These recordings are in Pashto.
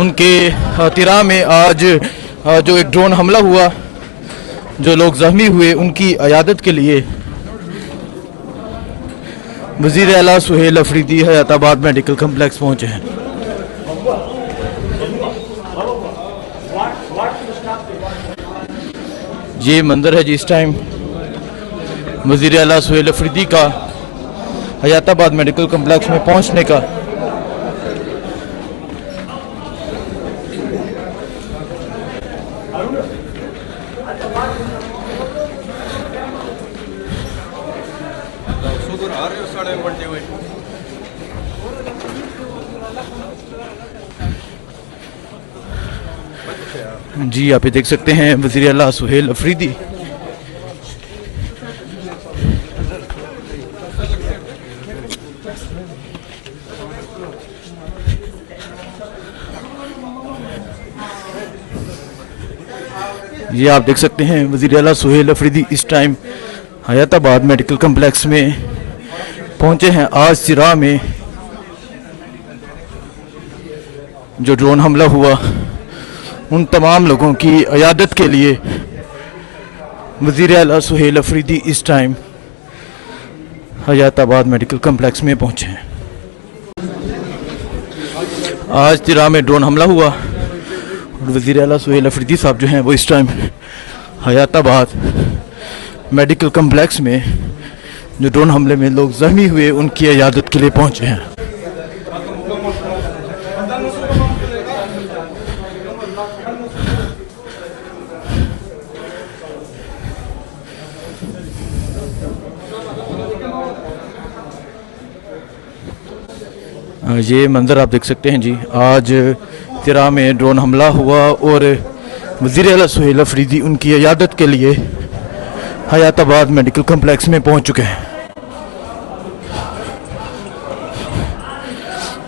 उनके तिरा में आज जो एक ड्रोन हमला हुआ, जो लोग जख्मी हुए, उनकी अयादत के लिए वज़ीर आला सुहेल अफरीदी हयाताबाद मेडिकल कम्प्लेक्स पहुंचे हैं। ये मंजर है जी इस टाइम वज़ीर आला सुहेल अफरीदी का हयाताबाद मेडिकल कम्प्लेक्स में पहुंचने का। जी आप ये देख सकते हैं वज़ीर आला सुहेल अफरीदी ये आप देख सकते हैं वज़ीर आला सुहेल अफरीदी इस टाइम हयाताबाद मेडिकल कम्प्लेक्स में पहुंचे हैं। आज सिरा में जो ड्रोन हमला हुआ, उन तमाम लोगों की अयादत के लिए वज़ीर आला सुहेल अफरीदी इस टाइम हयाताबाद मेडिकल कम्प्लेक्स में पहुंचे हैं। आज तिरा में ड्रोन हमला हुआ और वज़ीर आला सुहेल अफरीदी साहब जो हैं वो इस टाइम हयाताबाद मेडिकल कम्प्लेक्स में जो ड्रोन हमले में लोग ज़ख्मी हुए, उनकी अयादत के लिए पहुंचे हैं। ये मंज़र आप देख सकते हैं जी, आज तिरा में ड्रोन हमला हुआ और वज़ीर आला सुहेल अफरीदी उनकी अयादत के लिए हयाताबाद मेडिकल कम्प्लेक्स में पहुंच चुके हैं।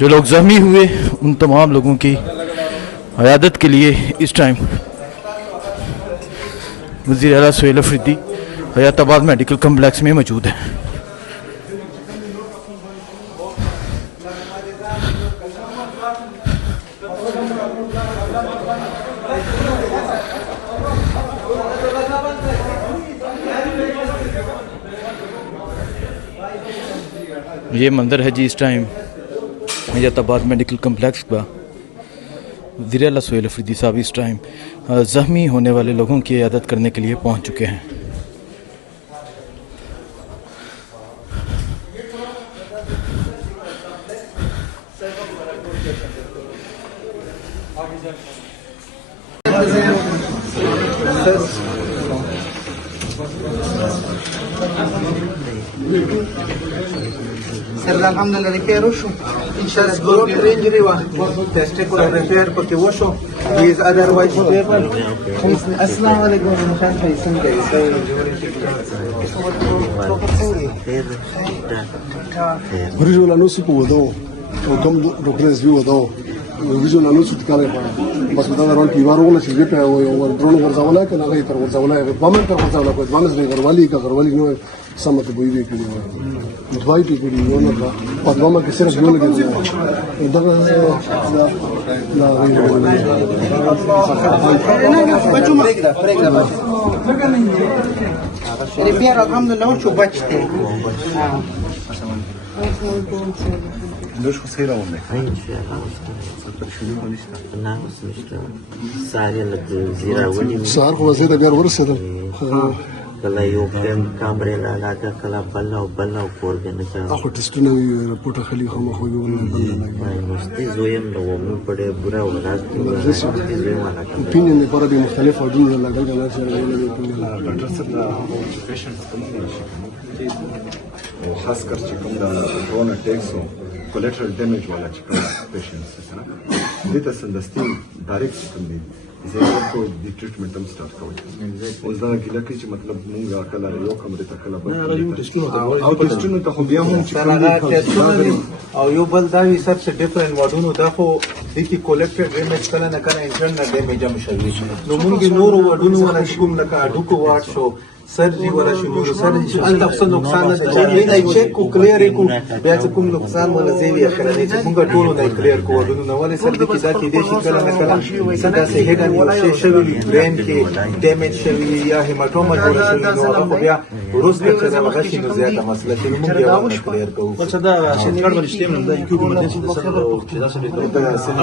जो लोग ज़ख्मी हुए, उन तमाम लोगों की अयादत के लिए इस टाइम वज़ीर आला सुहेल अफरीदी हयाताबाद मेडिकल कम्प्लेक्स में मौजूद हैं। ये मंदिर है जी इस टाइम हयाताबाद मेडिकल कम्प्लेक्स का। वज़ीर आला सुहेल अफरीदी साहब इस टाइम ज़ख्मी होने वाले लोगों की इयादत करने के लिए पहुंच चुके हैं। سر الحمدلله ریپیر وشو ان شاء الله ګروپ رینجری وا ټیسټ کول ریپیر پکې وشو هیز ادروایز ستیبل السلام علیکم مشان فیصل Original anuncio que mudou, o como do Brasil mudou, o original anuncio que cara para, mas mudou a rol pivar ou na chile para o drone ورزاولا que não é para ورزاولا, vamos para ورزاولا, pois vamos ver garwali não é sama que boive que não é, mudai que não é nada, pode vamos que será que não é, então ریپیر الحمدلله وشو بچته ليش خسيره ولا ان شاء الله نعم ساري لك زيرا ولي صار هو زي ده بيار ورسه کله یو فلم کامرې لا لاګه کله بل او کورګنه اخو ټیسټونه رپورټ خلی خو مخ وي مستي زویم نو مو پړې بورا ولاس opinion لپاره به مختلف وجوه لګل نه سره ډاکټر صاحب پیشنټس خاص کر چې کوم د ډرون اٹیکس او کولیټرل ډیمیج والا چې کوم پیشنټس سره دې ته سندستي ډایرکټ کوم دي زه کو د ټریټمنټ هم سٹارټ کوم اوس دا کله چې مطلب مونږ کله یو کمرې ته کله بل او ټیسټونو ته خو بیا هم چې او یو بل دا وی سب څه ډیفرنٹ وډونو دا خو د کی کولیکټډ ډیمیج کله نه کله انټرنل ډیمیج هم شوی نو مونږ نور وډونو ولا کوم لکه اډوکو واټ شو سرجی ولا شنو سرجی انت څه نقصان نه دی دا چیک کو کلیر کو بیا چې کوم نقصان ولا زیوی کړی چې موږ ټول نه کلیر کو ودونو نو ولې سر د کې دا کې دې شي کله نه کله څنګه سه هډ ان یو شوی برین کې ډیمیج شوی یا هیماټوما جوړ شوی نو هغه بیا ورسته چې هغه شي نو زیاته مسله چې موږ یې کلیر کوو ولڅ دا شنیګر باندې شته نو دا کیو کوم دې چې سره دا سره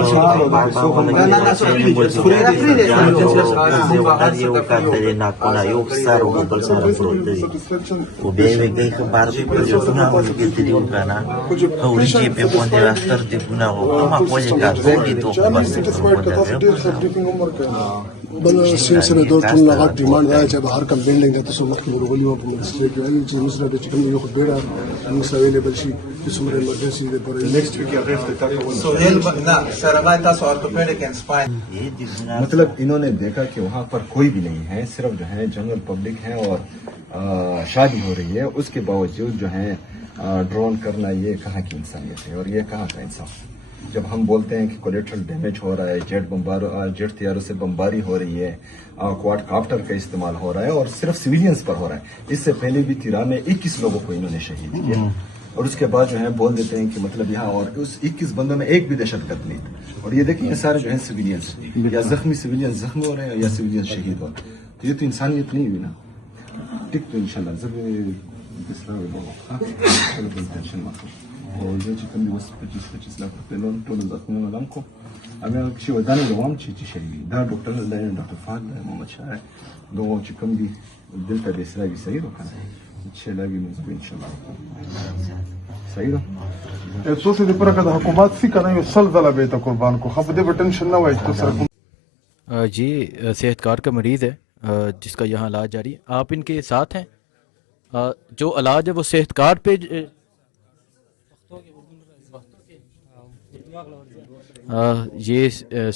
و بیا یې وګړي خبر په ټلیفون باندې کې تلیو کنه او چې په باندې راستر دې ګنا او ما کوی کا ټولې ته بل سیم سره د ټول لغه ډیماند راځي چې به هر کوم بلډینګ ته څو مخکې ورغلی و په منسټری کې ویل چې موږ سره د چکم یو خو ډېر موږ سره ویلېبل شي چې څومره ایمرجنسي ده پر next week या रेस्ट तक سو هیل نه سره ما تاسو اورتوپیډیک اینڈ سپاین मतलब इन्होंने देखा कि वहाँ पर कोई भी नहीं है, सिर्फ जो है जनरल पब्लिक है और शादी हो रही है, उसके बावजूद जो है ड्रोन करना ये कहाँ की इंसानियत है और ये कहाँ का इंसाफ। जब हम बोलते हैं कि कोलेट्रल डैमेज हो रहा है, जेट तैयारों से बमबारी हो रही है, क्वाड काप्टर का इस्तेमाल हो रहा है और सिर्फ सिविलियंस पर हो रहा है। इससे पहले भी तिरा में 21 लोगों को इन्होंने शहीद किया और उसके बाद जो है बोल देते हैं कि मतलब यहाँ और उस 21 बंदों में एक भी दहशतगर्द नहीं था। और ये देखिए ये सारे जो है सिविलियंस या जख्मी सिविलियंस जख्मी हो रहे हैं या सिविलियंस शहीद हो रहे हैं, तो ये तो इंसानियत नहीं हुई ना। ठीक तो इंशाल्लाह जब टेंशन मत और जो चिकन भी 25 लाख रुपए लोन टोल जख्मी वालों को हमें किसी वदाने जवाम चीज शरीरी दा डॉक्टर ने डॉक्टर फाद मोहम्मद शाह दो चिकन भी दिल का बेसरा भी सही रखा है इंशाल्लाह भी मुझे इंशाल्लाह सही रहो څه دې پرکه د حکومت سي کنه یو سل ځله به ته قربان کو خو دې ټینشن نه وای چې سره जी सेहत कार्ड का मरीज़ है जिसका यहाँ इलाज जारी है। आप इनके साथ हैं? जो इलाज है वो सेहत कार्ड पे ये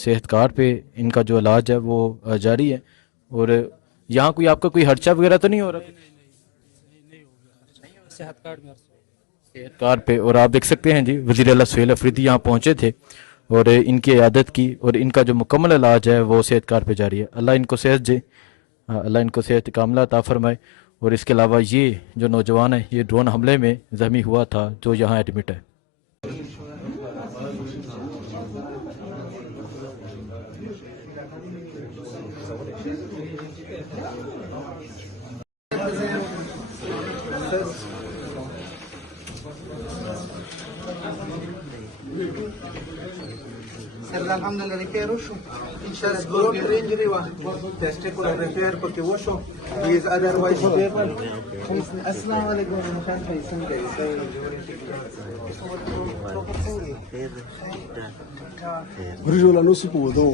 सेहत कार्ड पे इनका जो इलाज है वो जारी है। और यहाँ कोई आपका कोई खर्चा वगैरह तो नहीं हो रहा? सेहत कार्ड पे। और आप देख सकते हैं जी वज़ीर आला सुहेल अफरीदी यहाँ पहुँचे थे और इनकी इयादत की और इनका जो मुकम्मल इलाज है वो सेहत कार्ड पे जारी है। अल्लाह इनको सेहत दे, अल्लाह इनको सेहत कामला अता फरमाए। और इसके अलावा ये जो नौजवान है ये ड्रोन हमले में ज़ख्मी हुआ था जो यहाँ एडमिट है। سر الحمدلله ریپیر وشو انشاءالله ګروپ انجری وا ټیسټ کو ریپیر پکې وشو هیز ادروایز سټیبل السلام علیکم نشان فیصل visual anuncio په ودو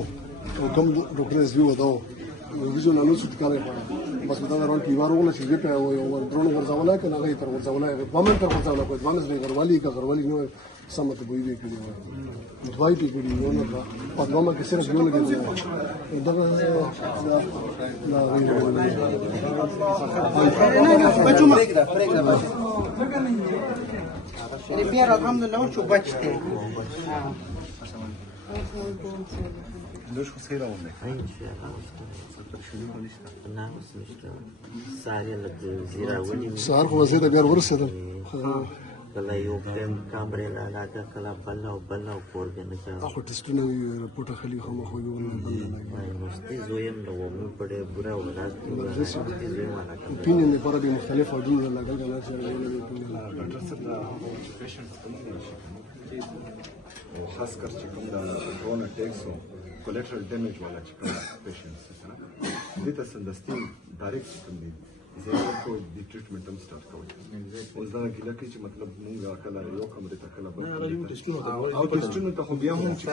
او کوم ډاکټرز وی ودو visual anuncio ټکاله بس دا روان پیوار ولا چې په یو ډرون ورځولا کنه هغه تر ورځولا بمن تر ورځولا کوي باندې نه غروالي نو سمته بوي دی کړی دوای ټی کړی نو نه په دومره کې صرف یو لګي دا ریپیر الحمدلله وشو بچته دوش خو خیر راوړل ساري لږ زیرا ونی سهار خو وزیر بیا ورسېدل کله یو فلم کامرې لا لاګه کله بل او کورګه نه چا خو ټیسټونه رپورټ خلی خو مخ ویول نه مستي زویم نو مو پړې بورا ولاس opinion لپاره به مختلف اډونه لګل غلا سره ویل ډاکټر صاحب دا پیشنټس کوم خاص کر چې کوم دا ډرون اٹیکس او کولیټرل ډیمیج والا چې کوم پیشنټس سره دې ته سندستي ډایرکټ کوم دي زه کو د ټریټمنټ هم سٹارټ کوم اوس دا کې لکه چې مطلب موږ کله یو کمرې ته کله بل او ټیسټونو ته خو بیا هم چې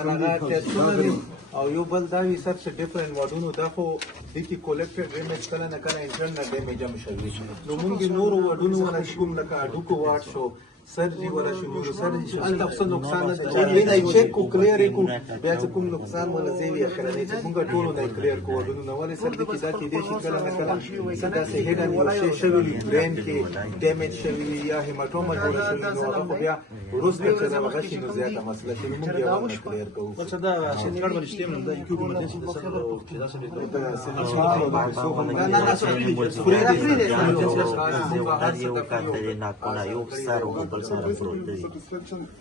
او یو بل دا وی سب څه ډیفرنٹ واډونو دا خو د کی کولیکټډ ډیمیج کله نه کله انټرنل ډیمیج هم شوی نو موږ نور واډونو ونه کوم لکه اډوکو واټ شو سرجی ولا شنو سرجی انت څه نقصان نه دی نه چیک کو کلیر کو بیا چې کوم نقصان ولا زیوی اخر نه چې موږ ټول نه کلیر کو ودونه ولې سر دې کې دا کې دې شي کله نه کله صدا سه هډن یو شی شوی برین کې ډیمیج شوی یا هیماټوما جوړ شوی نو هغه بیا ورسته چې دا غشي نو زیاته مسله چې موږ بیا کلیر کوو بل څه دا سنټرال باندې سیستم نه دا کیو ایمرجنسي د سره چې دا سره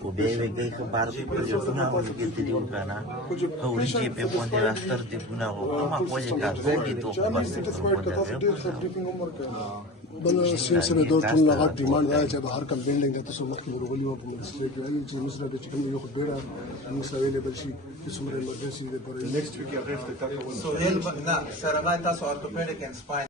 O bebe gay ke bar je puna o ke tiri ukana o uri pe ponde rastar de puna o ama pode ka to ni to ba se بل سلسله د ټول لغت ډیماند راځي چې هر کم بلډینګ د تاسو مخکې ورغلی او په مسله کې وایي چې مسله د چکم یو خو ډیره موږ اویلیبل شي چې څومره ایمرجنسي د پر نیکسټ ویک هغه ته تاسو سو هیل نه سره ما تاسو ارتوپیډیک اینڈ سپاین